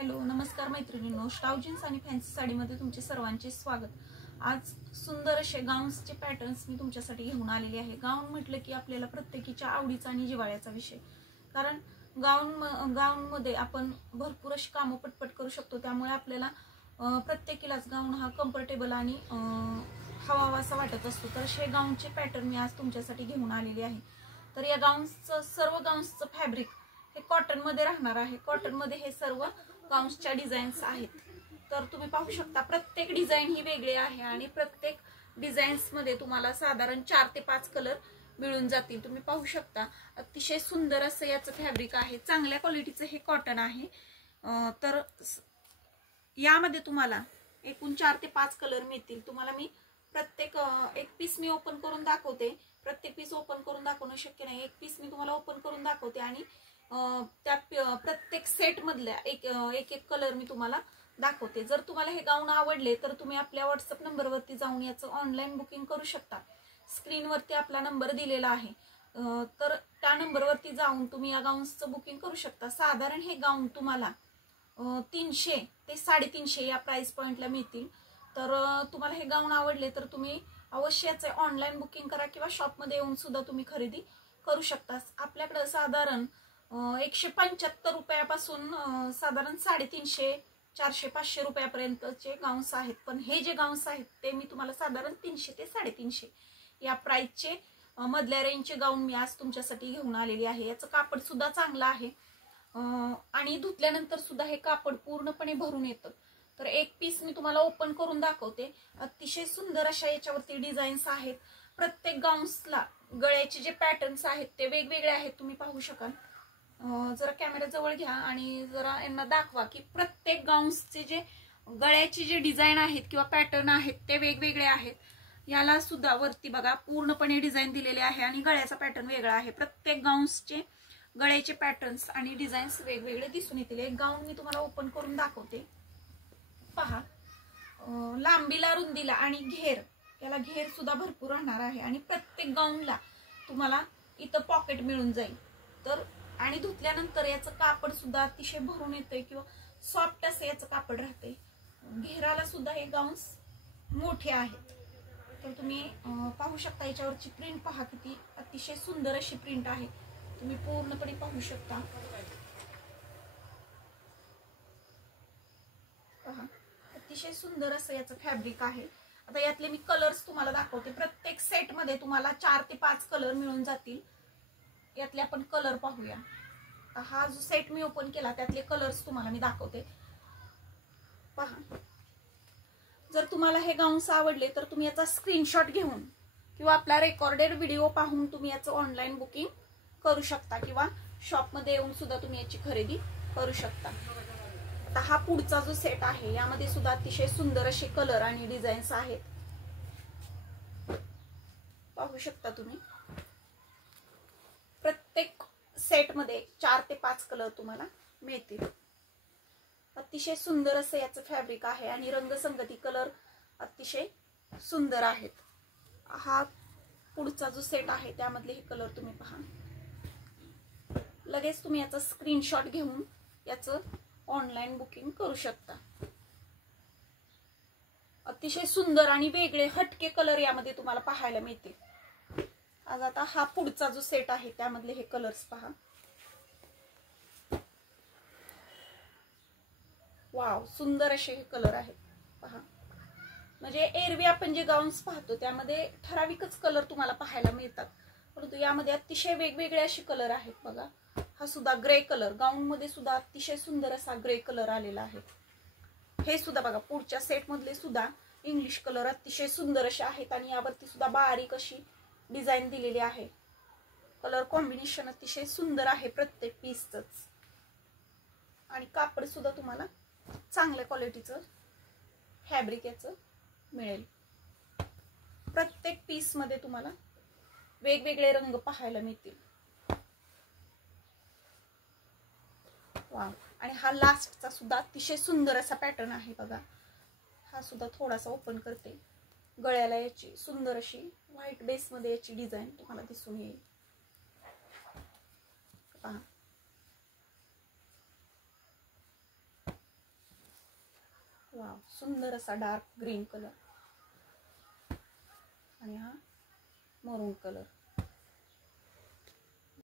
Hello नमस्कार मैत्रिणींनो, स्टाव jeans आणि फॅन्सी साडीमध्ये तुमचे सर्वांचे स्वागत। आज सुंदर असे गाउन्सचे पॅटर्न्स मी तुमच्यासाठी घेऊन आलेले आहे। गाउन म्हटलं की आपल्याला प्रत्येकीच्या आवडीचा आणि जिव्हाळ्याचा विषय, कारण गाउन मध्ये आपण भरपूर अशी कामं पटपट करू शकतो। त्यामुळे आपल्याला प्रत्येकीलाच गाउन हा कम्फर्टेबल आणि हवावासा वाटत असतो। तर हे गाउनचे पॅटर्न मी आज तुमच्यासाठी घेऊन आलेले आहे। तर या गाउन्सचं सर्व गाउन्सचं फॅब्रिक हे कॉटन मध्ये राहणार आहे। कॉटन मध्ये हे सर्व गाउन्सच्या डिझाईन्स आहेत। तर तुम्ही पाहू शकता प्रत्येक डिझाइन ही वेगळी आहे आणि प्रत्येक डिझाईन्स मध्ये तुम्हाला साधारण 4 ते 5 कलर मिळून जातील। तुम्ही पाहू शकता अतिशय सुंदर असं याचं फॅब्रिक आहे, चांगल्या क्वालिटीचं हे कॉटन आहे। तर यामध्ये तुम्हाला एकूण 4 ते 5 कलर मिळतील। तुम्हाला मी प्रत्येक एक पीस मी ओपन करून दाखवते। प्रत्येक पीस ओपन करून दाखवणं शक्य नाही, एक पीस मी तुम्हाला ओपन करून दाखवते आणि त्या प्रत्येक सेट मधल्या एक एक कलर मी तुम्हाला दाखवते। जर तुम्हाला हे गाऊन आवडले तर तुम्ही आपल्या व्हॉट्सअप नंबरवरती जाऊन याचं ऑनलाईन बुकिंग करू शकता। स्क्रीनवरती आपला नंबर दिलेला आहे, तर त्या नंबरवरती जाऊन तुम्ही या गाऊन्सचं बुकिंग करू शकता। साधारण हे गाऊन तुम्हाला 300 ते 350 या प्राइस पॉइंटला मिळतील। तर तुम्हाला हे गाऊन आवडले तर तुम्ही अवश्य याचे ऑनलाईन बुकिंग करा किंवा शॉपमध्ये येऊन सुद्धा तुम्ही खरेदी करू शकता। आपल्याकडे साधारण 175 रुपयापासून साधारण 350, 400, 500 रुपयापर्यंतचे गाउन्स आहेत। पण हे जे गाउन्स आहेत ते मी तुम्हाला साधारण 300 ते 350 या प्राइसचे मधल्या रेंजचे गाउन मी आज तुमच्यासाठी घेऊन आलेले आहे। याचं कापड सुद्धा चांगलं आहे आणि धुतल्यानंतर सुद्धा हे कापड पूर्णपणे भरून येतं। तर एक पीस मी तुम्हाला ओपन करून दाखवते। अतिशय सुंदर अशा याच्यावरती डिझाईन्स आहेत। प्रत्येक गाउन्सला गळ्याचे जे पॅटर्न्स आहेत ते वेगवेगळे आहेत, तुम्ही पाहू शकाल। जरा कॅमेरा जवळ घ्या आणि जरा यांना दाखवा की प्रत्येक गाउन्सचे जे गळ्याचे जे डिझाइन आहेत किंवा पॅटर्न आहेत ते वेगवेगळे आहेत। याला सुद्धा वरती बघा पूर्णपणे डिझाइन दिलेले आहे आणि गळ्याचा पॅटर्न वेगळा आहे। प्रत्येक गाउन्सचे गळ्याचे पॅटर्न्स आणि डिझाईन्स वेगवेगळे दिसून येतील। एक गाउन मी तुम्हाला ओपन करून दाखवते, पहा। लांबीला, रुंदीला आणि घेर, याला घेर सुद्धा भरपूर राहणार आहे आणि प्रत्येक गाउनला तुम्हाला इथं पॉकेट मिळून जाईल। तर आणि धुतल्यानंतर याचं कापड सुद्धा अतिशय भरून येतंय किंवा सॉफ्ट असं याचं कापड राहते। घेराला सुद्धा हे गाउन्स मोठे आहेत। तर तुम्ही पाहू शकता याच्यावरची प्रिंट पहा, किती अतिशय सुंदर अशी प्रिंट आहे। तुम्ही पूर्णपणे पाहू शकता, पहा अतिशय सुंदर असं याचं फॅब्रिक आहे। आता यातले मी कलर्स तुम्हाला दाखवते। प्रत्येक सेट मध्ये तुम्हाला 4 ते 5 कलर मिळून जातील। यातले आपण कलर पाहूया। हा जो सेट मी ओपन केला त्यातले कलर्स तुम्हाला मी दाखवते, पहा। जर तुम्हाला हे गाउन्स आवडले तर तुम्ही याचा स्क्रीनशॉट घेऊन किंवा आपला रेकॉर्डेड व्हिडिओ पाहून तुम्ही याचं ऑनलाईन बुकिंग करू शकता किंवा शॉपमध्ये येऊन सुद्धा तुम्ही याची खरेदी करू शकता। आता हा पुढचा जो सेट आहे यामध्ये सुद्धा अतिशय सुंदर असे कलर आणि डिझाईन्स आहेत, पाहू शकता तुम्ही। प्रत्येक सेट मध्ये 4 ते 5 कलर तुम्हाला मिळतील। अतिशय सुंदर असं याचं फॅब्रिक आहे आणि रंगसंगती कलर अतिशय सुंदर आहेत। हा पुढचा जो सेट आहे त्यामधले हे कलर तुम्ही पहा। लगेच तुम्ही याचा स्क्रीनशॉट घेऊन याचं ऑनलाईन बुकिंग करू शकता। अतिशय सुंदर आणि वेगळे हटके कलर यामध्ये तुम्हाला पाहायला मिळतील। आज आता हा पुढचा जो सेट आहे त्यामधले हे कलर्स पहा। वाव, सुंदर असे हे कलर आहेत, पहा। म्हणजे एरवी आपण जे गाउन्स पाहतो त्यामध्ये ठराविकच कलर तुम्हाला पाहायला मिळतात, परंतु यामध्ये अतिशय वेगवेगळे असे कलर आहेत, बघा। हा सुद्धा ग्रे कलर, गाउन मध्ये सुद्धा अतिशय सुंदर असा ग्रे कलर आलेला आहे। हे सुद्धा बघा पुढच्या सेट मधले सुद्धा इंग्लिश कलर अतिशय सुंदर असे आहेत आणि यावरती सुद्धा बारीक अशी डिझाईन दिलेली आहे। कलर कॉम्बिनेशन अतिशय सुंदर आहे प्रत्येक पीसच आणि कापड सुद्धा तुम्हाला चांगल्या क्वालिटीचं फॅब्रिक याचं मिळेल। प्रत्येक पीस मध्ये तुम्हाला वेगवेगळे रंग पाहायला मिळतील, वाव। आणि हा लास्टचा सुद्धा अतिशय सुंदर असा पॅटर्न आहे, बघा। हा सुद्धा थोडासा ओपन करते। गळ्याला याची सुंदर अशी व्हाईट बेस मध्ये याची डिझाईन तुम्हाला दिसून येईल, पहा। वाव, सुंदर असा डार्क ग्रीन कलर आणि हा मरून कलर.